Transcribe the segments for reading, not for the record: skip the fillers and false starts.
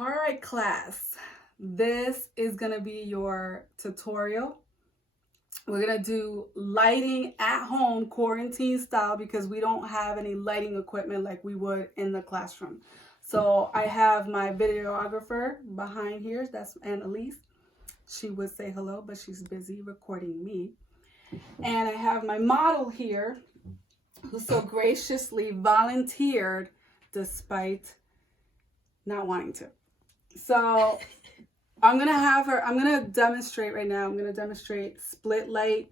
All right, class, this is going to be your tutorial. We're going to do lighting at home, quarantine style, because we don't have any lighting equipment like we would in the classroom. So I have my videographer behind here. That's Annalise. She would say hello, but she's busy recording me. And I have my model here who so graciously volunteered despite not wanting to. So I'm gonna demonstrate right now. I'm gonna demonstrate split light,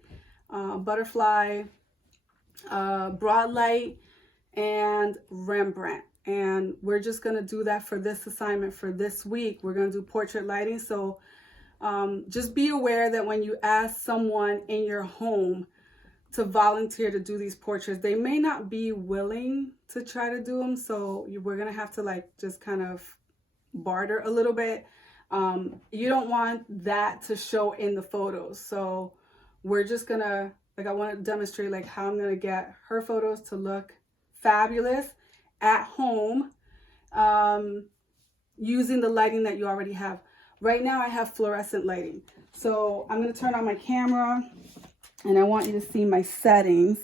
butterfly, broad light, and Rembrandt. And we're just gonna do that for this assignment for this week. We're gonna do portrait lighting. So just be aware that when you ask someone in your home to volunteer to do these portraits, they may not be willing to try to do them. So we're gonna have to just kind of barter a little bit. You don't want that to show in the photos. So we're just gonna, I want to demonstrate how I'm gonna get her photos to look fabulous at home, using the lighting that you already have. Right now I have fluorescent lighting. So I'm gonna turn on my camera and I want you to see my settings.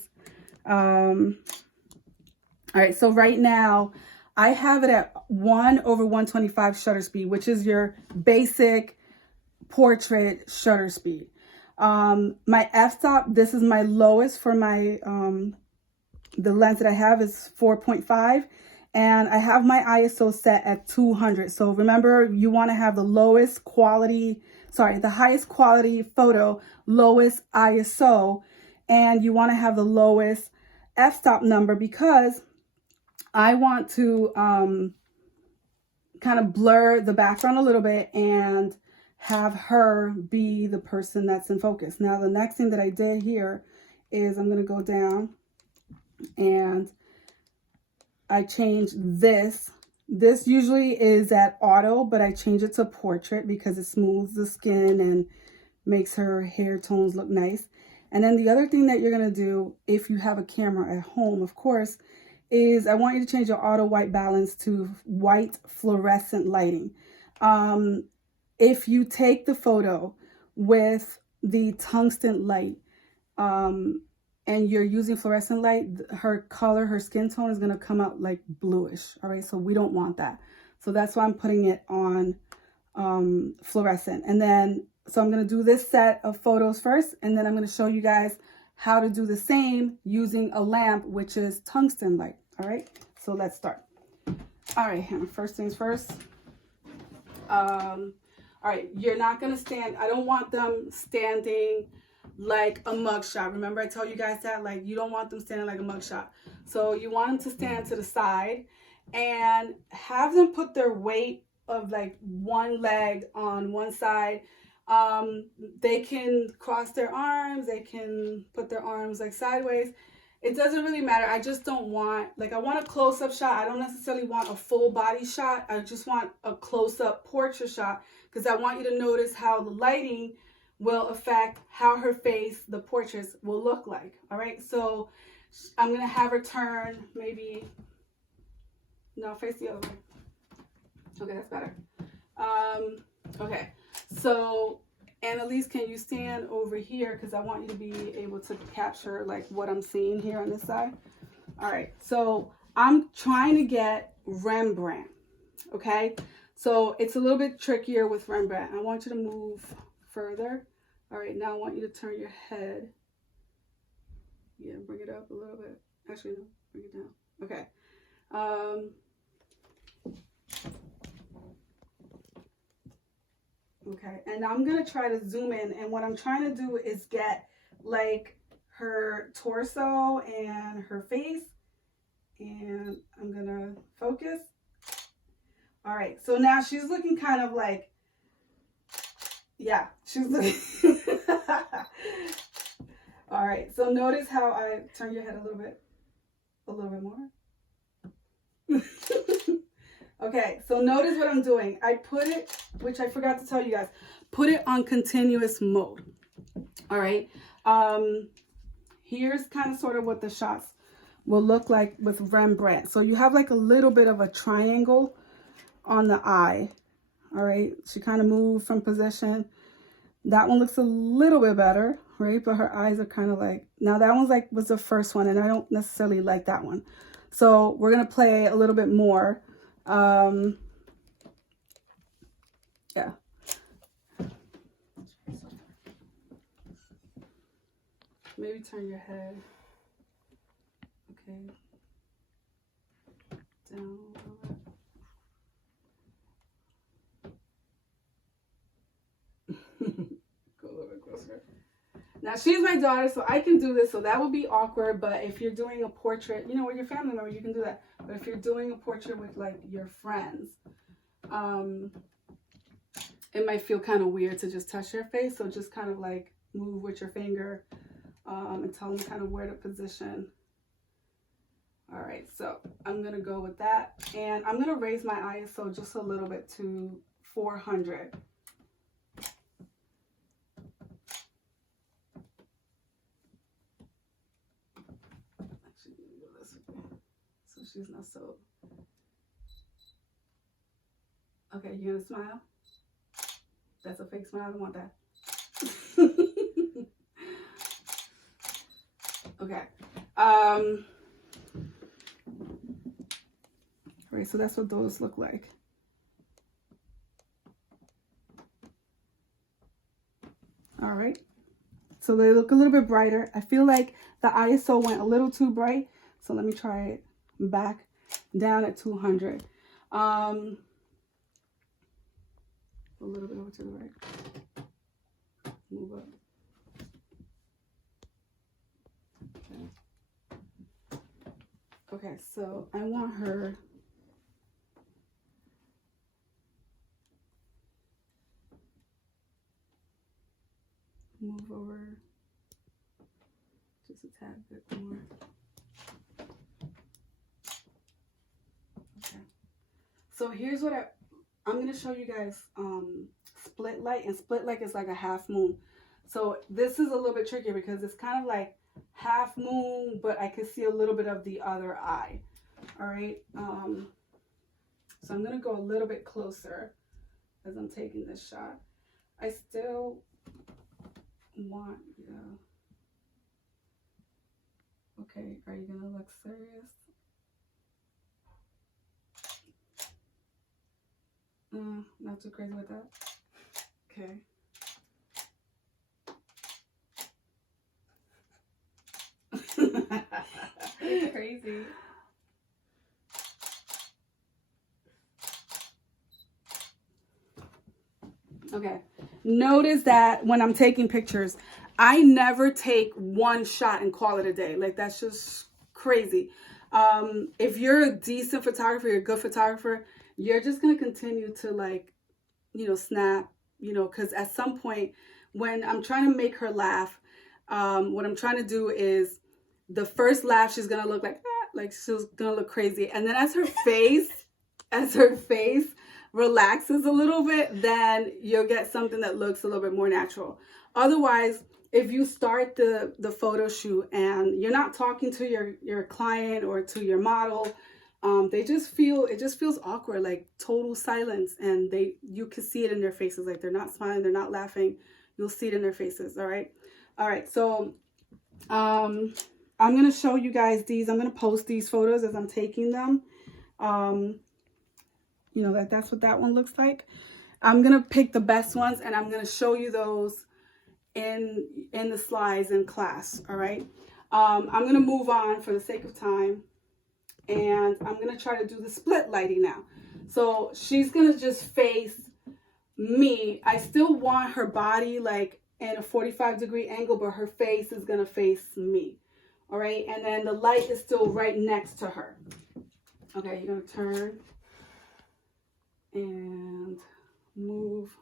All right, so right now I have it at 1/125 shutter speed, which is your basic portrait shutter speed. My f-stop, this is my lowest for my, the lens that I have is 4.5, and I have my ISO set at 200. So remember, you want to have the lowest quality, the highest quality photo, lowest ISO, and you want to have the lowest f-stop number because I want to kind of blur the background a little bit and have her be the person that's in focus. Now, the next thing that I did here is I'm going to go down and I changed this. This usually is at auto, but I changed it to portrait because it smooths the skin and makes her hair tones look nice. And then the other thing that you're going to do if you have a camera at home, of course, is I want you to change your auto white balance to white fluorescent lighting. If you take the photo with the tungsten light and you're using fluorescent light, her color, her skin tone is going to come out like bluish. All right, so we don't want that. So that's why I'm putting it on fluorescent. And then, so I'm going to do this set of photos first, and then I'm going to show you guys how to do the same using a lamp, which is tungsten light. All right, so let's start. All right, Hannah, first things first. All right, you're not gonna stand, I don't want them standing like a mugshot. Remember I told you guys that, you don't want them standing like a mugshot. So you want them to stand to the side and have them put their weight of one leg on one side. They can cross their arms, they can put their arms sideways. It doesn't really matter. I just don't want, I want a close-up shot. I don't necessarily want a full body shot. I just want a close-up portrait shot because I want you to notice how the lighting will affect how her face, the portraits, will look like. All right, so I'm going to have her turn maybe, no, face the other way. Okay, that's better. Okay, so Annalise, can you stand over here? Because I want you to be able to capture what I'm seeing here on this side. All right, so I'm trying to get Rembrandt, okay? So it's a little bit trickier with Rembrandt. I want you to move further. All right, now I want you to turn your head. Yeah, bring it up a little bit. Actually, no, bring it down. Okay. Okay, and I'm going to try to zoom in, and what I'm trying to do is get her torso and her face, and I'm going to focus. All right, so now she's looking kind of yeah, she's looking. All right, so notice how I turn your head a little bit more. Okay, so notice what I'm doing. I put it, which I forgot to tell you guys, put it on continuous mode. All right. Here's kind of sort of what the shots will look like with Rembrandt. So you have a little bit of a triangle on the eye. All right, she kind of moved from position. That one looks a little bit better, right? But her eyes are kind of like, now that one's like, was the first one, and I don't necessarily like that one. So we're going to play a little bit more. Yeah. Maybe turn your head. Okay. Down a little bit. Go a little bit closer. Now, she's my daughter, so I can do this, so that would be awkward. But if you're doing a portrait, you know, with your family member, you can do that. But if you're doing a portrait with, like, your friends, it might feel kind of weird to just touch their face. So just kind of, like, move with your finger and tell them kind of where to position. All right, so I'm going to go with that. And I'm going to raise my ISO just a little bit to 400. So she's not so. Okay, you gonna smile? That's a fake smile. I don't want that. Okay. Right, so that's what those look like. All right. So they look a little bit brighter. I feel like the ISO went a little too bright. So let me try it back down at 200. A little bit over to the right. Move up. Okay. Okay, so I want her move over just a tad bit more. Okay. So here's what I'm going to show you guys split light, and split light is like a half moon. So this is a little bit tricky because it's kind of like half moon, but I can see a little bit of the other eye. All right. So I'm going to go a little bit closer as I'm taking this shot. I still want, yeah. Okay, are you going to look serious? Not too crazy with that. Okay. It's crazy. Okay. Notice that when I'm taking pictures, I never take one shot and call it a day. Like, that's just crazy. If you're a decent photographer, you're a good photographer, you're just going to continue to, like, you know, snap, you know, because at some point when I'm trying to make her laugh, what I'm trying to do is the first laugh, she's going to look like she's going to look crazy. And then as her face relaxes a little bit, then you'll get something that looks a little bit more natural. Otherwise, if you start the photo shoot and you're not talking to your client or to your model, it just feels awkward, like total silence, and you can see it in their faces, like they're not smiling, they're not laughing. You'll see it in their faces. All right. So I'm gonna show you guys these. I'm gonna post these photos as I'm taking them. You know, that's what that one looks like. I'm gonna pick the best ones and I'm gonna show you those in the slides in class. All right. I'm gonna move on for the sake of time, and I'm gonna try to do the split lighting now. So she's gonna just face me. I still want her body like in a 45-degree angle, but her face is gonna face me. All right, and then the light is still right next to her. Okay, you're gonna turn and move.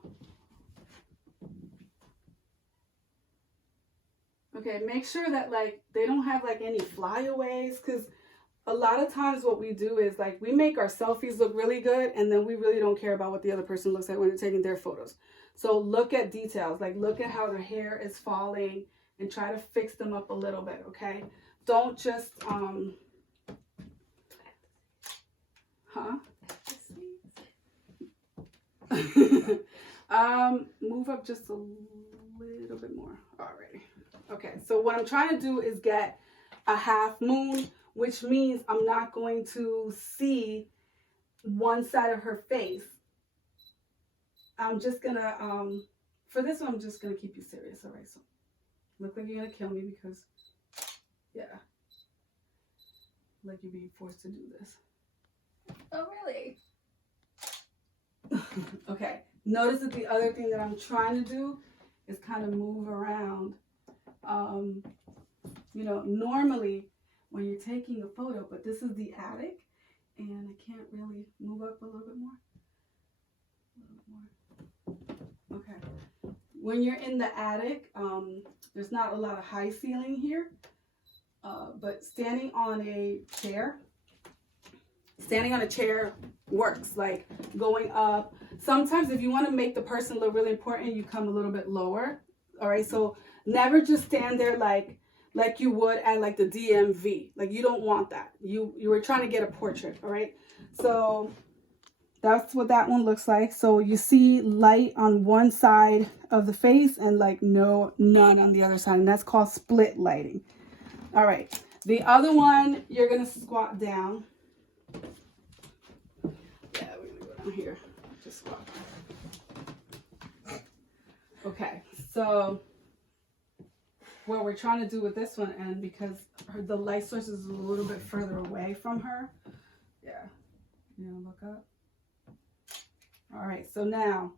Okay, make sure that like they don't have like any flyaways, because a lot of times what we do is like we make our selfies look really good and then we really don't care about what the other person looks like when they're taking their photos. So look at details, like look at how their hair is falling and try to fix them up a little bit, okay? Don't just, Move up just a little bit more. Alrighty. Okay, so what I'm trying to do is get a half moon, which means I'm not going to see one side of her face. I'm just gonna, for this one, I'm just gonna keep you serious. All right, so look like you're gonna kill me because, yeah, like you're being forced to do this. Oh, really? Okay, notice that the other thing that I'm trying to do is kind of move around. You know, normally when you're taking a photo, but this is the attic, and I can't really move up a little bit more. Okay. When you're in the attic, there's not a lot of high ceiling here, but standing on a chair works, like going up. Sometimes if you want to make the person look really important, you come a little bit lower. All right, so never just stand there like you would at like the DMV. Like, you don't want that. You were trying to get a portrait. All right, so that's what that one looks like. So you see light on one side of the face and like none on the other side, and that's called split lighting. All right, the other one, you're gonna squat down. Yeah, we're gonna go down here. Just squat. Okay, so what we're trying to do with this one, and because the light source is a little bit further away from her, yeah, you know, look up. All right, so now,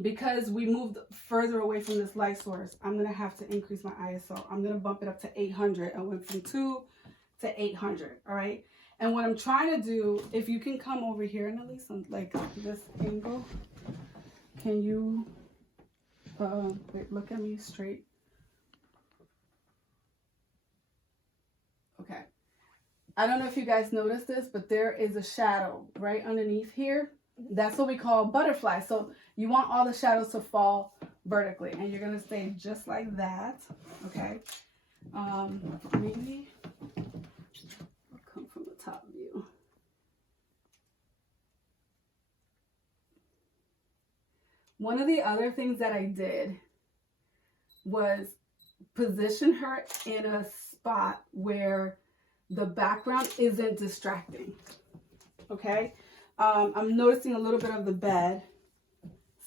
because we moved further away from this light source, I'm going to have to increase my ISO. I'm going to bump it up to 800. I went from 2 to 800, all right? And what I'm trying to do, if you can come over here, and at least on like this angle, can you, wait, look at me straight. Okay. I don't know if you guys noticed this, but there is a shadow right underneath here. That's what we call butterfly. So you want all the shadows to fall vertically, and you're gonna stay just like that. Okay. Maybe I'll come from the top view. One of the other things that I did was position her in a spot where the background isn't distracting. Okay. I'm noticing a little bit of the bed.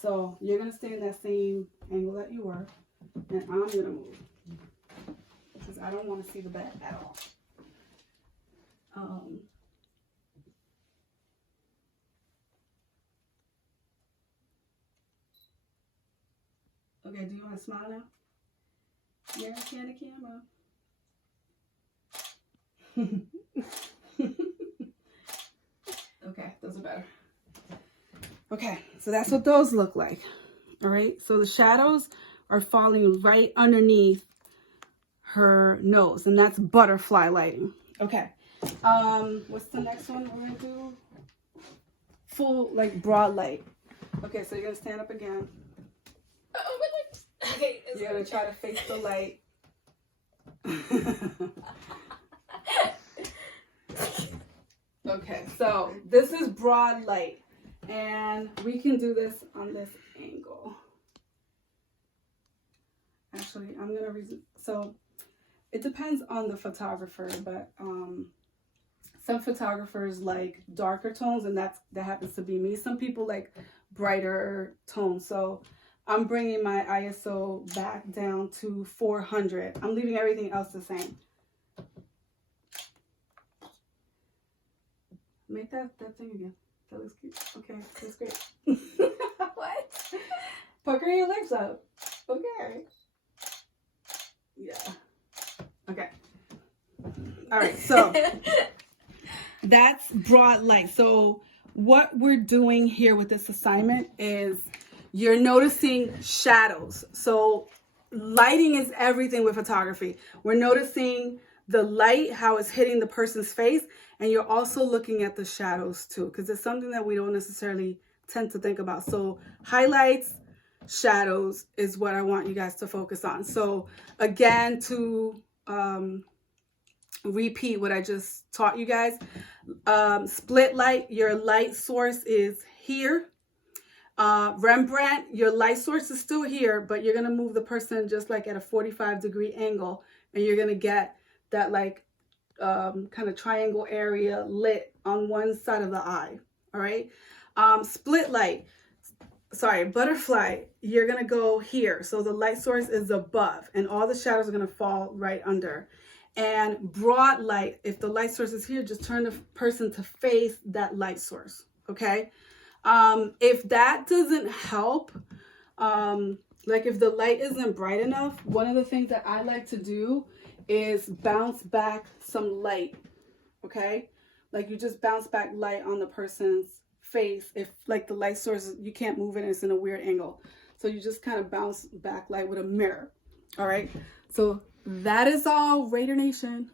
So you're going to stay in that same angle that you were. And I'm going to move. Because I don't want to see the bed at all. Okay, do you want to smile now? Yeah, I can the camera. Okay, those are better. Okay, so that's what those look like. All right, so the shadows are falling right underneath her nose, and that's butterfly lighting. Okay, what's the next one we're gonna do? Full, like, broad light. Okay, so you're gonna stand up again. Oh, my lips. Okay, you're gonna try to face the light. Okay, so this is broad light, and we can do this on this angle. Actually, I'm gonna so it depends on the photographer, but some photographers like darker tones, and that happens to be me. Some people like brighter tones, so I'm bringing my ISO back down to 400. I'm leaving everything else the same. Make that thing again. That looks cute. Okay, that's great. What? Pucker your lips up. Okay. Yeah. Okay. All right, so that's broad light. So what we're doing here with this assignment is you're noticing shadows. So lighting is everything with photography. We're noticing the light, how it's hitting the person's face, and you're also looking at the shadows too, because it's something that we don't necessarily tend to think about. So highlights, shadows is what I want you guys to focus on. So again, to repeat what I just taught you guys, split light, your light source is here. Rembrandt, your light source is still here, but you're going to move the person just like at a 45-degree angle, and you're going to get that like kind of triangle area lit on one side of the eye. All right. Split light, sorry, butterfly, you're going to go here. So the light source is above and all the shadows are going to fall right under. And broad light, if the light source is here, just turn the person to face that light source. Okay. If that doesn't help, like if the light isn't bright enough, one of the things that I like to do is bounce back some light. Okay. Like you just bounce back light on the person's face. If like the light source, you can't move it and it's in a weird angle. So you just kind of bounce back light with a mirror. All right. So that is all, Raider Nation.